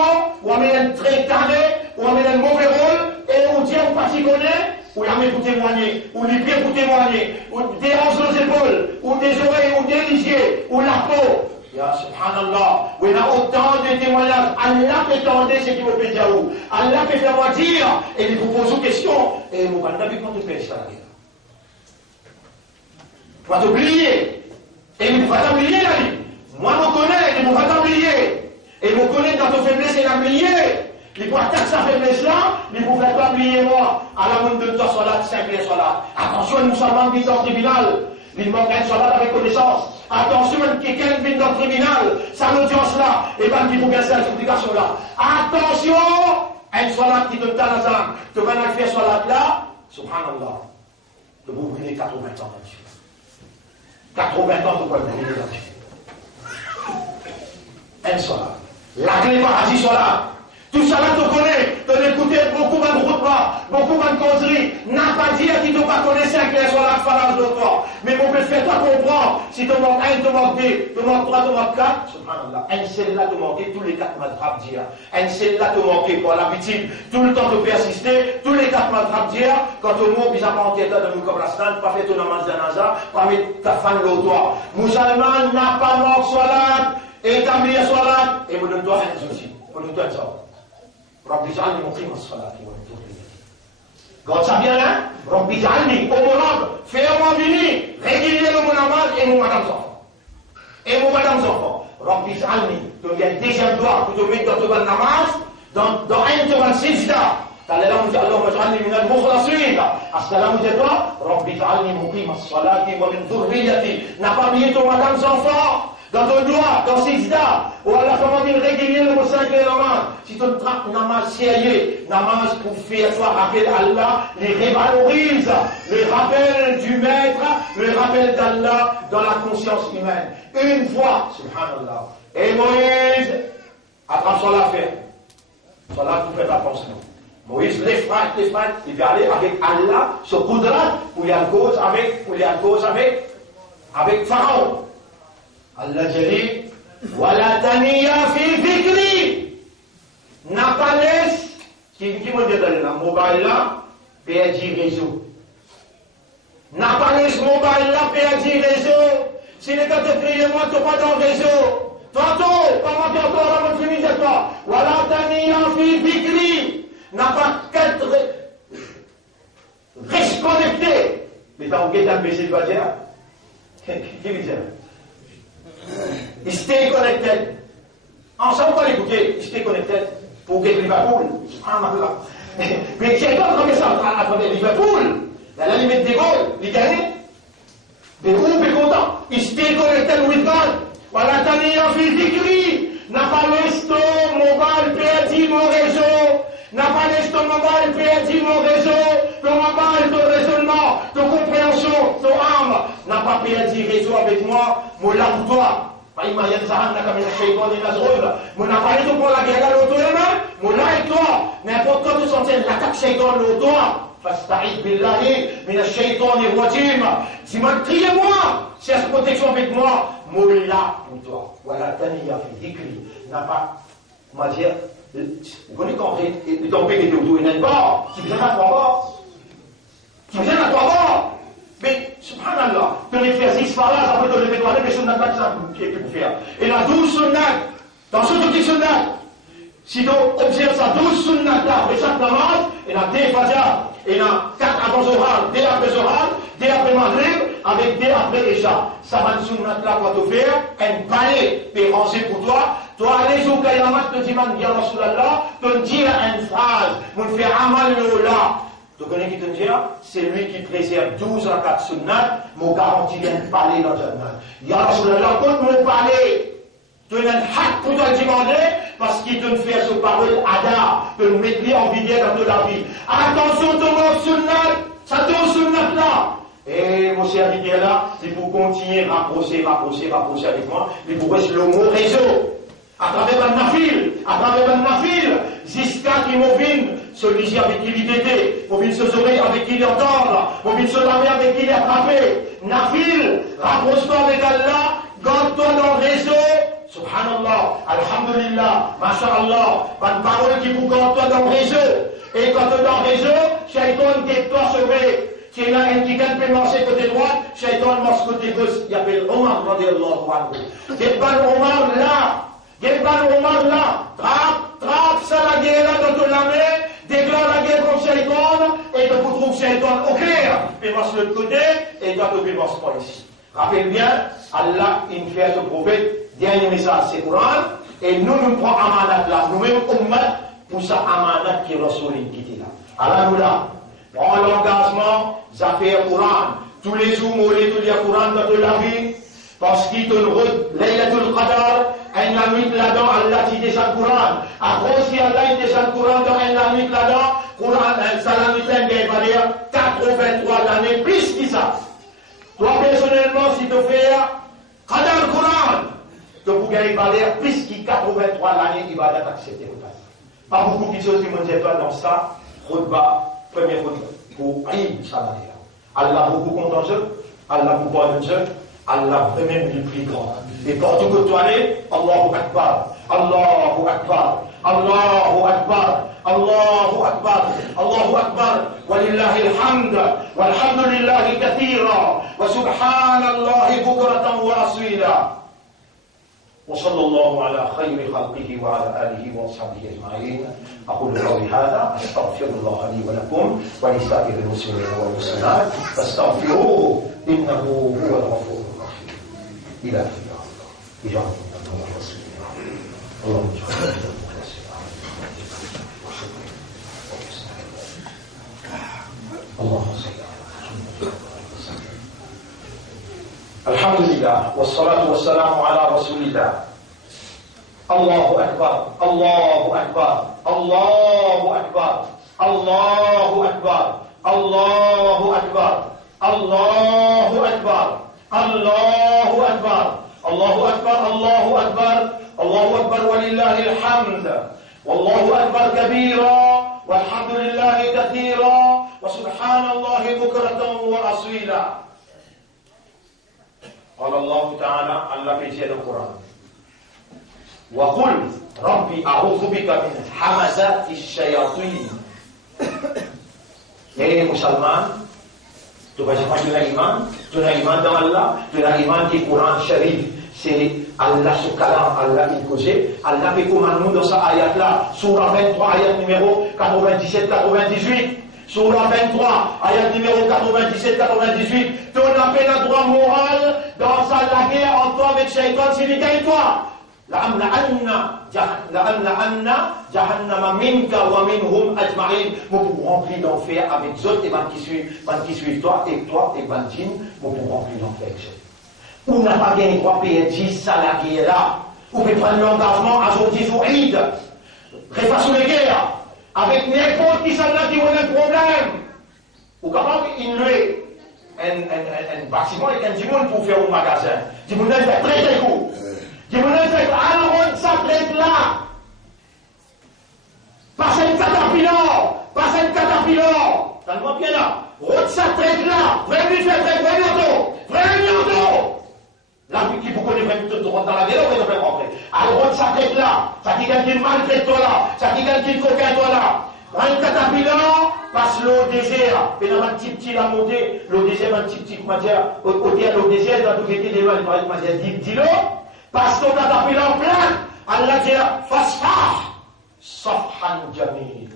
on met un trait carré, on met un mauvais rôle, et on dit, on pas s'y connaît, ou la main pour témoigner, ou les pieds pour témoigner, ou des hanches aux épaules, ou des oreilles, ou des lisiers, ou la peau. Ya subhanallah, il y a autant de témoignages. Allah peut tendre ce qui me peut dire. Allah peut faire moi dire, et il vous pose une question. Et vous allez quand tu fais ça. Tu vas t'oublier. Et il va t'oublier la vie. Moi, je connais, il va t'oublier. Et vous connaissez dans ton faiblesse, il a oublié. Il faut attaquer sa faiblesse là, il ne faut pas oublier moi. À la monde de toi, salat, 5 les salat. Attention, nous sommes en vie dans le tribunal. Il manque un salat avec connaissance. Attention, quelqu'un vient dans le tribunal, ça l'audience là, et bien il faut bien cette obligation là. Attention, un salat qui donne ta nazar, tu vas faire salat là, subhanallah, tu vous brûler 80 ans là-dessus. 80 ans, tu vas brûler là-dessus. Un salat. La clé paradis salat. Tout ça là, tu connais, tu as écouté beaucoup de route là, beaucoup de causeries. N'a pas dit qu'ils ne pas connaître un clé sur la phalange de toi. Mais vous pouvez faire toi comprendre. Si tu manques 1, tu manques 2, tu manques 3, tu manques 4. Subhanallah. Un seul là, tu manques tous les 4 madhab dire. Un seul là, tu manques pour l'habitude. Tout le temps, tu persister. Tous les 4 madhab dire. Quand tu montes, ils apprennent tes tas de Moukabrastan, pas fait ton namaz d'anaza, pas mettre ta femme l'autre. Musulman n'a pas manqué salat, et t'as mis salat, et vous donne-toi un souci. Vous donne-toi un sort. Rabbi Jalni muqim as-salati wa tuqim. Quand ça vient là, Rabbi Jalni, honorable, fais-moi venir, régulier le namaz et mon madame enfants. Et mon madame enfants. Rabbi Jalni, tu viens deuxième doigt pour te mettre dans ton namaz, dans un tour sijda. T'allais là, on dit Allah Jalni min al-mukhlasin. As-salam de toi, Rabbi Jalni muqim as-salati wa min dhurriyyati. N'a pas oublié ton madame enfants. dans ton doigt, dans Sijda, ou Allah, comment dire, régulier le mot sacré namaz. Si tu traques namaz sérieux, namaz pour faire toi rappel Allah, les révalorise, le rappel du maître, le rappel d'Allah dans la conscience humaine. Une fois, subhanallah. Et Moïse, attrape son affaire. Voilà, tout fait attention. Moïse, les frères, il va aller avec Allah, ce Qudrat, où il y a cause avec Pharaon. Allah dit, Wala taniya fi dhikri. N'a pas laisse, qui me dit dans le mobile là, perdu réseau. N'a pas laisse mobile là, perdu réseau. Si les gars te crient, moi, tu pas dans le réseau. Tantôt, comment tu entends la finir de toi? Wala taniya fi dhikri. N'a pas qu'être reste connecté. Mais t'as oublié d'un PC de dire? Qui lui dit? Stay connected. Ensemble, on va l'écouter. Stay connected. Pour get Liverpool. Subhanallah. Mais qui est pas comme ça à travers Liverpool? La limite des goals, il gagne. Mais où est content? Stay connected with God. Voilà, t'as fi dhikri. N'a pas laissé ton mobile perdu mon réseau. N'a pas laissé ton mobile perdu mon réseau. Ton mobile, ton raisonnement, ton compréhension, ton âme. N'a pas perdu réseau avec moi. Mon là pour toi. فإما ينزغنك من الشيطان نزغ mon appareil pour la guerre à l'auto-humain, mon là et toi, n'importe quand tu sens l'attaque shaitan l'auto, fasta'id billahi min ash-shaytan ar-rajim. Si moi criez-moi, cherche protection avec moi, mon là pour toi. Voilà, taniya fi dhikri. N'a pas, on va dire, vous connaissez quand ton père était auto-humain pas, tu viens à toi pas. Mais, subhanallah, ton exercice par là, ça peut te lever toi, les sunnats là, ça peut faire. Et la 12 sunnats, dans ce petit sunnat, si tu observes ça, 12 sunnats là, après chaque namaz, il y a des fajr, il y a 4 avant Zohar, 2 après Zohar, 2 après Maghrib, avec 2 après Isha. Ça va, sunnat là, quoi te faire, un palais, et ranger pour toi. Toi, allez au Kayamat, te dis, man, bien Rasulallah, te dire une phrase, mon faire amal là. Tu connais qui te dit, c'est lui qui préserve 12 rakats sunnat, mon garantie d'un palais dans Jannah. Ya Rasulallah, quand mon palais, tu as un hak pour te demander, parce qu'il te fait ce parole ada, te le mettre en vidéo dans toute la vie. Attention, ton mot sunnat, ça tombe sunnat là. Et mon serviteur là, il faut continuer, rapprocher avec moi, il faut rester le mot réseau. À travers un nafil, jusqu'à qui m'ovine, celui-ci avec qui il était, m'ovine ses oreilles avec qui il entend, m'ovine se laver avec qui il est attrapé. Nafil, rapproche-toi avec Allah, garde-toi dans le réseau. Subhanallah, alhamdulillah, masha'Allah, bonne parole qui vous garde-toi dans le réseau. Et quand tu es dans le réseau, Shaitan guette-toi sauvé. Qui est là, un qui gagne peut marcher côté droit, Shaitan marche côté gauche. Il appelle Omar, radiallahu anhu. Guette-toi Omar là. Omar là, trappe ça la guerre là dans ton main, déclare la guerre contre Shaitan, et tu retrouves Shaitan au clair, puis marche de l'autre côté, et toi tu ne marches pas ici. Rappelle bien, Allah, il fait ce prophète, dernier message, c'est Coran, et nous prenons amanat là, nous-mêmes, ummat, pour ça amanat qui est Rasoul qui est là. Alors nous là, prends l'engagement, ça fait Coran, tous les jours, tous les Coran dans la vie, parce qu'il te route, Laylatul Qadar, un nuit là-dedans, Allah dit déjà le Coran. Après, si Allah dit déjà le Coran dans un nuit là-dedans, Coran, ça la nuit là, il va dire 83 l'année, plus que ça. Toi, personnellement, si tu fais Qadar le Coran, tu pourrais va dire plus que 83 l'année, il va t'accepter. Pas beaucoup de choses qui me disent pas dans ça, Khutba, première Khutba, pour Aïd, ça va dire. Allah beaucoup content de Allah beaucoup bon de Allah vraiment le plus grand. Et partout que tu allais, Allahu Akbar, Allahu Akbar, Allahu Akbar, Allahu Akbar, Allahu Akbar, walillahi alhamd, walhamdulillahi kathira, wa subhanallahi bukratan wa asila. وصلى الله على خير خلقه وعلى آله وصحبه أجمعين. أقول قولي هذا أستغفر الله لي ولكم ولسائر المسلمين والمسلمات فاستغفروه إنه هو الغفور الرحيم. إلى آخره. بجاه الله ورسوله. اللهم اجعلنا من المخلصين. اللهم صل على محمد. الحمد لله. الله والصلاة والسلام على رسول الله. الله أكبر الله أكبر الله أكبر الله أكبر الله أكبر الله أكبر الله أكبر الله أكبر الله أكبر الله أكبر ولله الحمد والله أكبر كبيرا والحمد لله كثيرا وسبحان الله بكرة وأصيلا. قال الله تعالى الله في القرآن وقل ربي أعوذ بك من همزات الشياطين. Eh musulman, tu vas jamais tu as iman dans Allah, tu as iman du Coran Sharif. C'est Allah ce kalam, Allah qui causait. Allah fait comme nous dans sa ayat là, surah 23, ayat numéro 97-98. Surah 23, ayat numéro 97-98. Tu n'as pas le droit moral dans la guerre en toi avec Shaitan, c'est gagne-toi. لأملأن جهنم منك ومنهم أجمعين. Nous pourrons remplir l'enfer avec eux et qui suivent toi et Bantin, nous pourrons remplir l'enfer. On n'a pas gagné 3 PNJ salariés là. On peut prendre l'engagement à aujourd'hui sur Eid. Réfaçon les guerres. Avec n'importe qui s'en a qui ont un problème. Ou capable d'inlouer un bâtiment avec un dimon pour faire un magasin. Dimon est très très court. Dimon est fait alors ça traite là. Passez une caterpillar. Ça ne va bien là. Route ça traite là. Vraiment. Là, qui vous connaît vraiment dans la guerre, vous devez rentrer. Alors, ça traite là. Ça dit quelqu'un qui maltraite toi là. Ça dit quelqu'un qui coquin toi là. Un caterpillar passe l'eau désert. Et dans un petit la montée, l'eau désert, un petit, comment dire, au terre, l'eau désert, dans tout l'été, des lois, comment dire, 10 l'eau. Passe ton caterpillar plein. Allah dit, fasfah. Safhan jamil.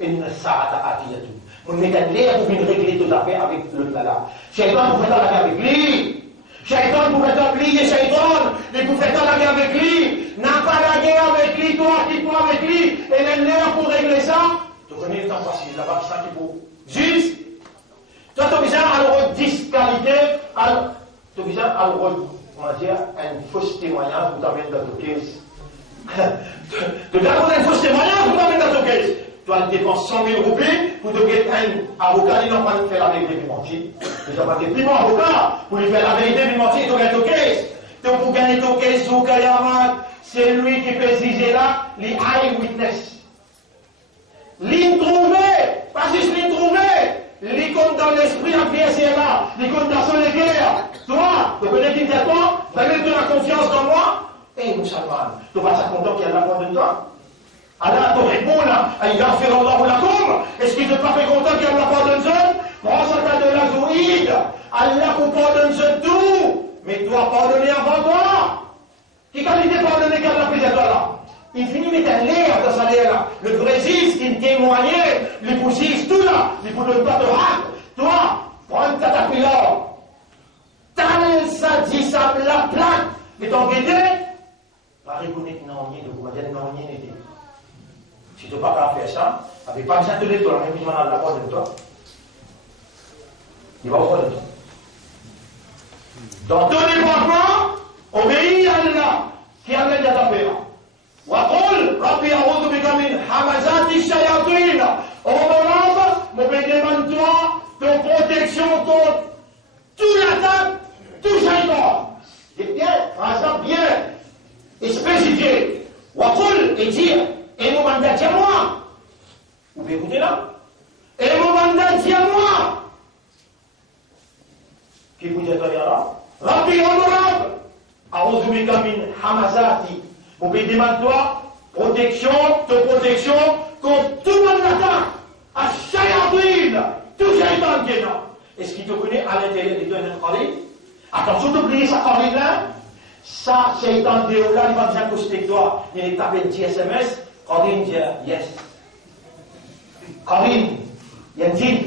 Inna sa'ata atiyatu. On met un l'air pour venir régler toute affaire avec le là. Shaitan, vous faites la guerre avec lui. Shaitan, vous faites oublier Shaitan, et vous faites la guerre avec lui. N'a pas la guerre avec lui, toi avec lui. Et l'air pour régler ça. Tu connais le temps facile, là-bas, ça qui faut. Juste. Toi, tu as besoin à disqualité, tu as besoin à comment dire, un faux témoignage pour t'amener dans ton caisse. Tu as un faux témoignage pour t'amener dans ton caisse. Tu as dépensé 100 000 roupies pour te gagner un avocat, il n'a pas fait la vérité du menti. Tu n'as pas été plus bon avocat pour lui faire la vérité du menti et tu gagnes ton caisse. Donc pour gagner ton caisse, c'est lui qui peut exiger là, les eyewitness. L'introuvé, pas juste l'introuvé, l'icône dans l'esprit à pièce est là, l'icône dans son guerre. Toi, tu connais qui t'es toi, tu as de la confiance dans moi. Eh, musulman, tu vas être content qu'il y a la foi de toi. Allah te répond là, est-ce qu'il ne peut pas faire content qu'il y a la pardonne prends ça de la zouïde, Allah vous pardonne tout, mais doit pardonner avant toi. Qui qualité pardonner qu'Allah fait à toi là? Il finit de mettre l'air dans sa l'air là. Le vrai zis qui témoignait, les poussistes tout là, ils ne vous donnent pas de rate. Toi, prends ta tapilor. Tal ça dit ça la plaque, mais t'en guetté, pas reconnaître non, de vous dire non, n'était. Si tu n'as pas faire ça, avec pas besoin de l'étoile, même si tu as la porte de toi, il va au fond de toi. Dans ton département, obéis à Allah, qui amène à ta paix. وقل ربي أعوذ بك من همزات الشياطين. Oh mon âme, me demande-toi ton protection contre toute l'attaque, tout shaitan. Et bien, phrase bien, et spécifié. وقل et dire. Et mon mandat dit à moi. Vous pouvez écouter là. Et mon mandat dit à moi. Qui vous dit à toi là? Rabbi honorable. A'udhu bika min hamazati. Vous pouvez demander toi protection contre tout le monde l'attaque. À shayatin. Tout shaitan qui est là. Est-ce qu'il te connaît à l'intérieur de ton Khalid? Attention d'oublier ça Khalid là. Ça, shaitan de là, il va bien coster toi. Il est tapé un petit SMS. Karim dit yes. Karim, Yantin.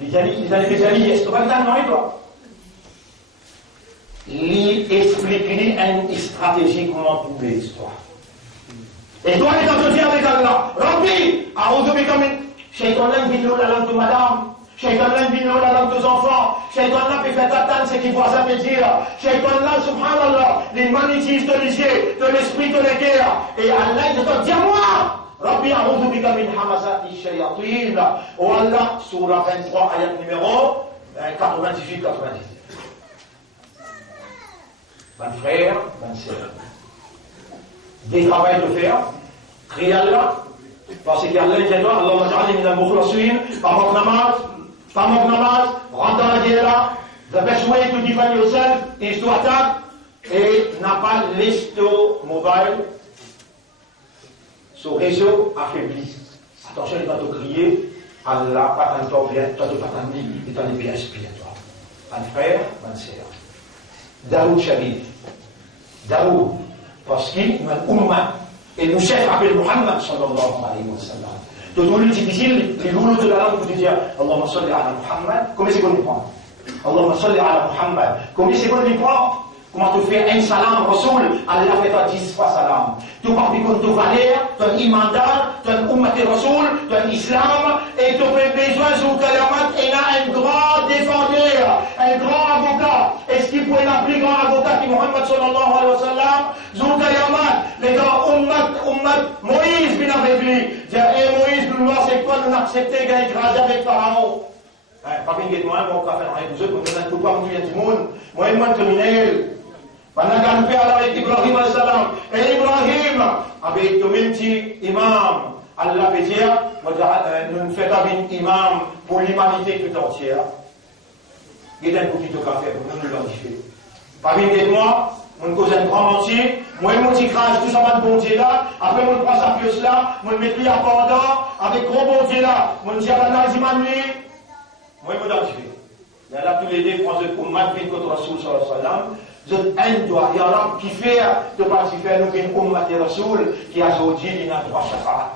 Les amis, yes. Tu vas le dire, toi. Il explique une stratégie comment trouver l'histoire. Et toi, tu es en avec Allah. Rabbi, A'udhu bika min. Shaitan là, dit la langue de madame. Shaitan là, il dit non, la langue aux enfants. Shaitan là, peut faire t'attendre ce qu'il voit ça veut dire. Shaitan là, subhanallah, les magnétismes de l'isier, de l'esprit de la guerre. Et Allah, il te dit, dis-moi! Rabbi a'udhu bika min hamasati shayatin. Oh Allah, surah 23, ayat numéro 98-99. Mon frère, mon sœur. Des travail de faire, crier Allah, parce qu'Allah dit Allah, Allah maj'alni min al-mukhlasin, pas mon namaz, rentre dans la guerre. The best way to defend yourself is to attack. Et n'a pas l'esto mobile. Ce réseau affaibli. Attention, il va te crier, Allah, pas tant toi, viens, toi, tu pas tant dit, il t'en est bien inspiré, toi. Mon frère, mon sœur. Daoud Shabib. Daoud. Parce qu'il y a une umma. Et le chef appelle Muhammad sallallahu alayhi wa sallam. Donc, le difficile, les loups de la langue, vous dire Allahumma salli ala Muhammad. Comment c'est qu'on y prend? Allahumma salli ala Muhammad. Comment c'est qu'on y prend? Comment tu fais un salam, Rasoul? Allah fait ta 10 fois salam. Tu parles de ton valeur, ton imandat, ton ummat Rasoul, ton islam, et tu as besoin sur Kalamat, et là, un grand défendeur, un grand avocat. Est-ce qu'il peut être un plus grand avocat que Muhammad sallallahu alayhi wa sallam? Sur Kalamat, les gars, ummat, Moïse, bien avec lui. Dire, hé Moïse, nous, c'est quoi, nous accepter d'être écrasé avec Pharaon? Pas bien que moi, mon café, vous êtes, vous n'êtes pas du monde. Moi, je suis criminel. Pendant qu'on fait avec Ibrahim alayhi salam, et Ibrahim, avec le même imam, Allah peut dire, nous faisons un imam pour l'humanité tout entière. Il y a un petit café, nous l'avons fait. Pas bien que moi, on cause un grand mentier, moi, je m'écrase tout ça, mon bon Dieu là, après, on prend sa pieuse là, on met lui à pendant, avec gros bon Dieu là, on dit à la nazimane lui, moi, je m'en fait. Il y a là tous les deux, Français, pour Madvin contre Rasoul sallallahu alayhi wa sallam. Un doigt, il y a un qui fait de participer nous une ummat Rasoul qui a aujourd'hui il a droit shafaat.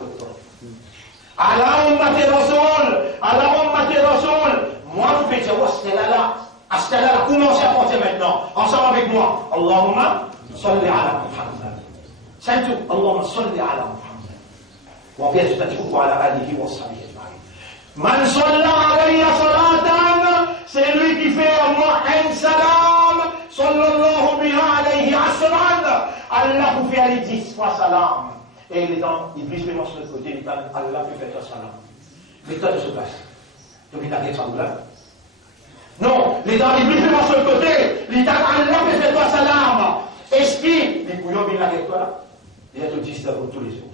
À la ummat Rasoul, moi je vais dire, Astella là, commencez à porter maintenant, ensemble avec moi. Allahumma salli ala Muhammad. C'est tout, Allahumma salli ala Muhammad. Wa bien je ala alihi wa sahbihi ajma'in. Man salla alayya salatan, c'est lui qui fait à moi un salam. Sallallahu biha alayhi asran. Allah vous fait aller 10 fois salam. Et il est dans, il glisse les morceaux de côté, il est dans, Allah peut faire salam. Mais toi, tu se passe. Donc il n'a rien de là. Non, il est dans, il glisse les morceaux de côté, il est dans, Allah peut faire salam. Est-ce qu'il, les couillons, il n'a rien de toi là? Il y a tout 10 d'abord tous les jours.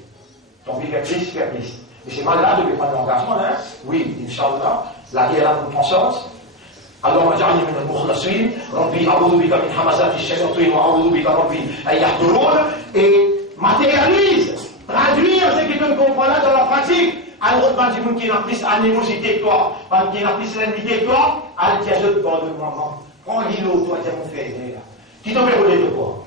Donc il fait glisse, faire glisse. Et c'est malade de prendre l'engagement, hein? Oui, Inch'Allah, la guerre a une conscience. اللهم اجعلني من المخلصين ربي اعوذ بك من حمزات الشياطين واعوذ بك ربي ان يحضرون et matérialise traduire ce que tu comprends là dans la pratique alors quand tu dis qu'il y a plus animosité que toi quand il y a plus l'envie que toi elle dit je te pardonne maman prends l'îlot toi tu as mon frère qui t'en fait rouler de quoi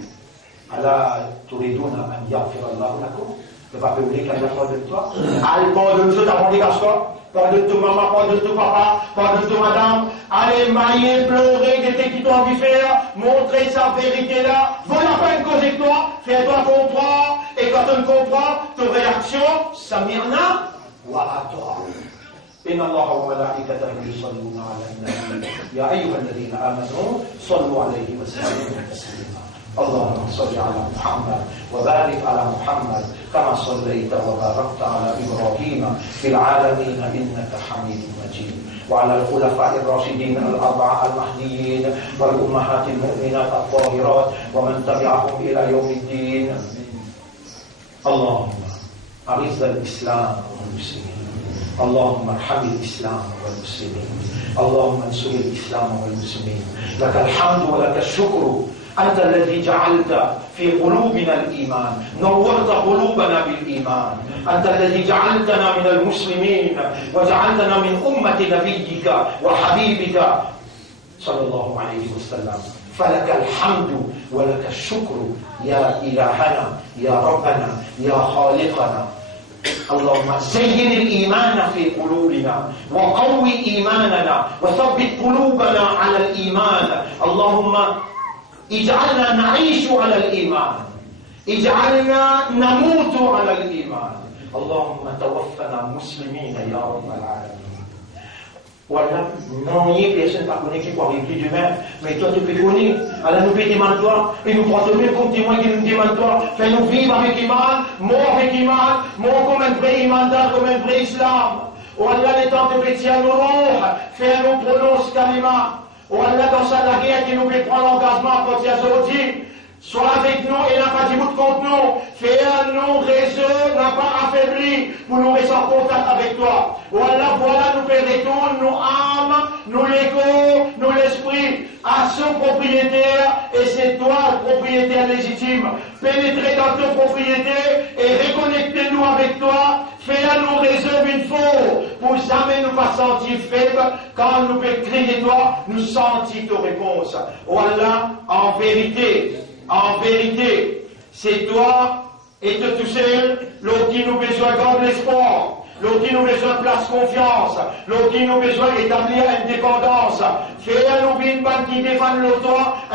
alors تريدون ان يغفر الله لكم tu vas pas oublier qu'elle a pardonné de toi elle pardonne de ta mon garçon. Pardonne de maman, pardonne de papa, pardonne de madame. Allez mailler, pleurer, qu'est-ce qu'ils t'ont envie de faire, montrer sa vérité là. Vaut la peine causer toi, fais-toi comprendre. Et quand on comprend, ton réaction, Samirna, wa atoa. إن الله وملائكته يصلون على النبي يا أيها الذين آمنوا صلوا عليه وسلموا تسليما اللهم صل على محمد وبارك على محمد كما صليت وباركت على إبراهيم في العالمين إنك حميد مجيد وعلى الخلفاء الراشدين الأربعة المهديين والأمهات المؤمنات الطاهرات ومن تبعهم إلى يوم الدين اللهم أعز الإسلام والمسلمين اللهم ارحم الإسلام والمسلمين اللهم انصر الإسلام والمسلمين لك الحمد ولك الشكر أنت الذي جعلت في قلوبنا الإيمان نورت قلوبنا بالإيمان أنت الذي جعلتنا من المسلمين وجعلتنا من أمة نبيك وحبيبك صلى الله عليه وسلم فلك الحمد ولك الشكر يا إلهنا يا ربنا يا خالقنا اللهم زين الإيمان في قلوبنا وقوي إيماننا وثبت قلوبنا على الإيمان اللهم اجعلنا نعيش على الإيمان اجعلنا نموت على الإيمان اللهم توفنا مسلمين يا رب العالمين Voilà, non, il n'y a personne pas connaît qui peut arriver plus demain. Mais toi, tu peux connaître. Alors, nous pouvons demander toi, et nous prenons même comme témoin qui nous demande toi. Fais-nous vivre avec Iman, mort avec Iman, mort comme un vrai Imandan, comme un vrai Islam. Oh Allah, les temps de pétier à nos noms, fais-nous prononcer kalima. Oh Allah, dans sa guerre qui nous fait prendre l'engagement pour dire Zodi. Sois avec nous et n'a pas dit bout contre nous. Fais-nous réseau, n'a pas affaibli pour nous rester en contact avec toi. Voilà, nous retourne, nous âmes, nous l'ego, nous l'esprit à son propriétaire et c'est toi le propriétaire légitime. Pénétrez dans ton propriété et reconnectez-nous avec toi. Fais-nous réserve une fois pour jamais nous pas sentir faibles quand nous pouvons crier toi, nous sentir ta réponse. Voilà, en vérité, c'est toi et de tout seul, l'autre qui nous besoin de l'espoir, l'autre qui nous besoin de place confiance, l'autre qui nous besoin d'établir une dépendance. Fais-nous une banque qui défend l'autre,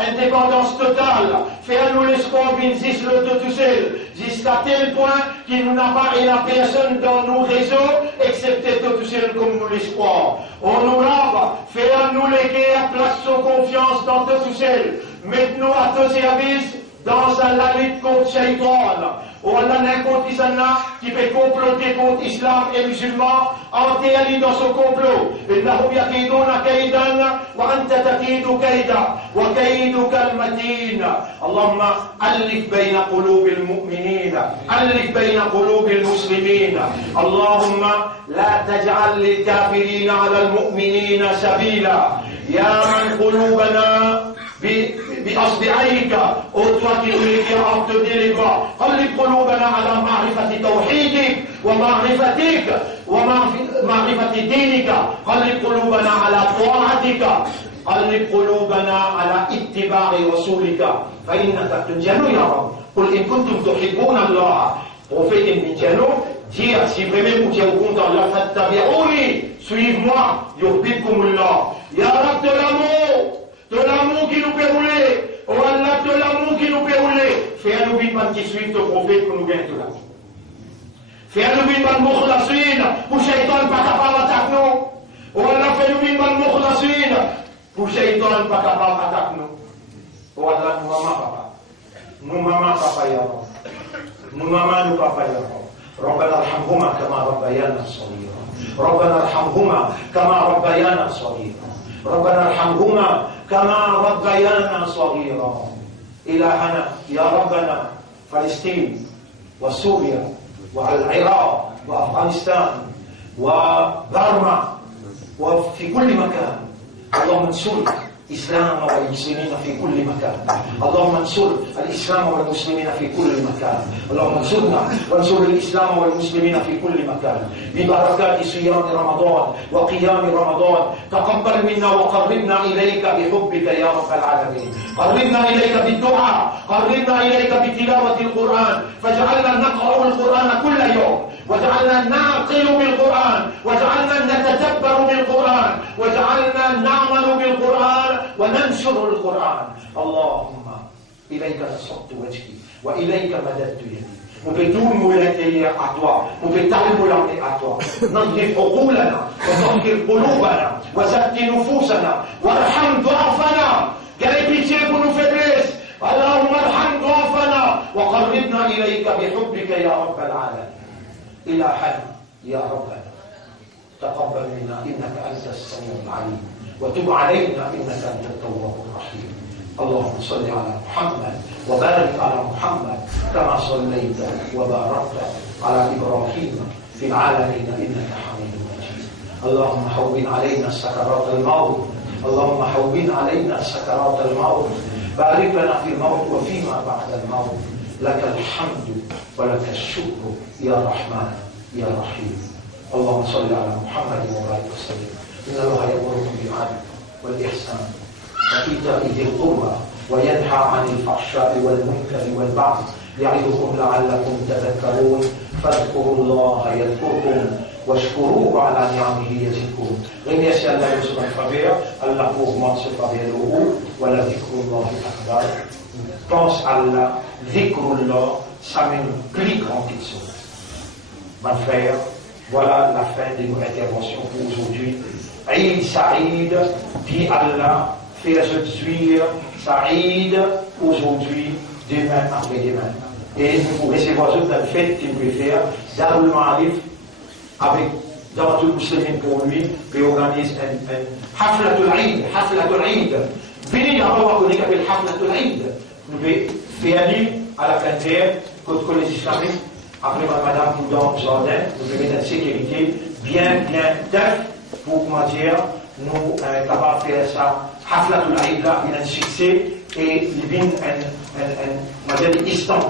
une dépendance totale. Fais-nous l'espoir d'une zis l'autre tout seul, jusqu'à tel point qu'il n'a pas et la personne dans nos réseaux, excepté tout seul comme nous l'espoir. On nous lave, fais-nous les guerres, place son confiance dans tout seul. Mets-nous à ton service dans la lutte contre Shaitan. Ou Allah n'importe qui peut comploter contre l'islam et musulmans, enterré dans son complot. إنهم يكيدون كيدا وأنت تكيد كيدا وكيدك المتين. اللهم ألف بين قلوب المؤمنين، ألف بين قلوب المسلمين. اللهم لا تجعل للكافرين على المؤمنين سبيلا. يا من قلوبنا بأصبعيك أطوة إليك أعطني لك قلب قلوبنا على معرفة توحيدك ومعرفتك ومعرفة دينك قلب قلوبنا على طاعتك قلب قلوبنا على اتباع رسولك فإنك تنجن يا رب قل إن كنتم تحبون الله prophète Mbidjano dire si vraiment vous êtes au compte d'Allah fattabi'ouni suivez-moi yuhbibkumullah ya Rab de l'amour qui nous peut rouler. Oh Allah, de l'amour qui nous peut rouler. Fais-nous vite qui suivent ton prophète pour nous gagner tout là. Fais-nous vite man mukhlasin pour Shaitan pas capable d'attaquer nous. Oh Allah, fais-nous vite man mukhlasin pour Shaitan pas capable d'attaquer nous. Oh Allah, nous maman papa. Nous maman papa ya Rab. Nous maman nous papa ya Rab. ربنا ارحمهما كما ربيانا صغيرا. ربنا ارحمهما كما ربيانا صغيرا. ربنا ارحمهما كما ربيانا صغيرا. إلهنا يا ربنا فلسطين وسوريا والعراق وأفغانستان وبرما وفي كل مكان اللهم انصر الإسلام والمسلمين في كل مكان. اللهم انصر الإسلام والمسلمين في كل مكان. اللهم انصرنا وانصر الإسلام والمسلمين في كل مكان ببركات صيام رمضان وقيام رمضان. تقبل منا وقربنا إليك بحبك يا رب العالمين. قربنا إليك بالدعاء، قربنا إليك بتلاوة القرآن، فاجعلنا نقرأ القرآن كل يوم، واجعلنا نعقل بالقرآن، واجعلنا نتدبر بالقرآن، واجعلنا نعمل بالقرآن وننشر القرآن. اللهم إليك نصبت وجهي وإليك مددت يدي. وبدون ملاتية à toi, وبالتعلم الأمر à toi. نظف عقولنا وطهر قلوبنا وزكي نفوسنا وارحم ضعفنا. Quelle pitié pour nos faiblesses. اللهم ارحم ضعفنا وقربنا إليك بحبك يا رب العالمين. إلهنا يا ربنا تقبل منا إنك أنت السميع العليم وتب علينا إنك أنت التواب الرحيم. اللهم صل على محمد وبارك على محمد كما صليت وباركت على إبراهيم في العالمين إنك حميد مجيد. اللهم هون علينا سكرات الموت. اللهم هون علينا سكرات الموت. بارك لنا في الموت وفيما بعد الموت. لك الحمد ولك الشكر يا رحمن يا رحيم. اللهم صل على محمد وبارك وسلم. إن الله يأمركم بالعدل والإحسان وإيتاء ذي القربى وينهى عن الفحشاء والمنكر والبغي يعظكم لعلكم تذكرون. فاذكروا الله يذكركم واشكروه على نعمه يزدكم. Remerciez Allah de son faveur, Allah augmente ce faveur de vous. Voilà dhikrullah akbar. Pense à Allah, dhikrullah, ça mène plus grand quelque chose. Mon frère, Voilà la fin de nos interventions pour aujourd'hui. Eid Saïd, dit Allah, fais-le Saïd aujourd'hui, demain, après-demain. Et vous recevoir dans le fait qu'il peut faire, Darul Ma'arif, avec Jamatul Muslimin pour lui, qui organise un Haflatul Eid. Venez d'abord qu'on appelle Haflatul Eid. Nous faisons aller à la cantine, contre les islamistes, après Madame Poudan Jardin, nous devons mettre en sécurité, bien taf, pour comment dire, nous capables de faire ça, Haflatul Eid là, il a un succès, et il vient un instant.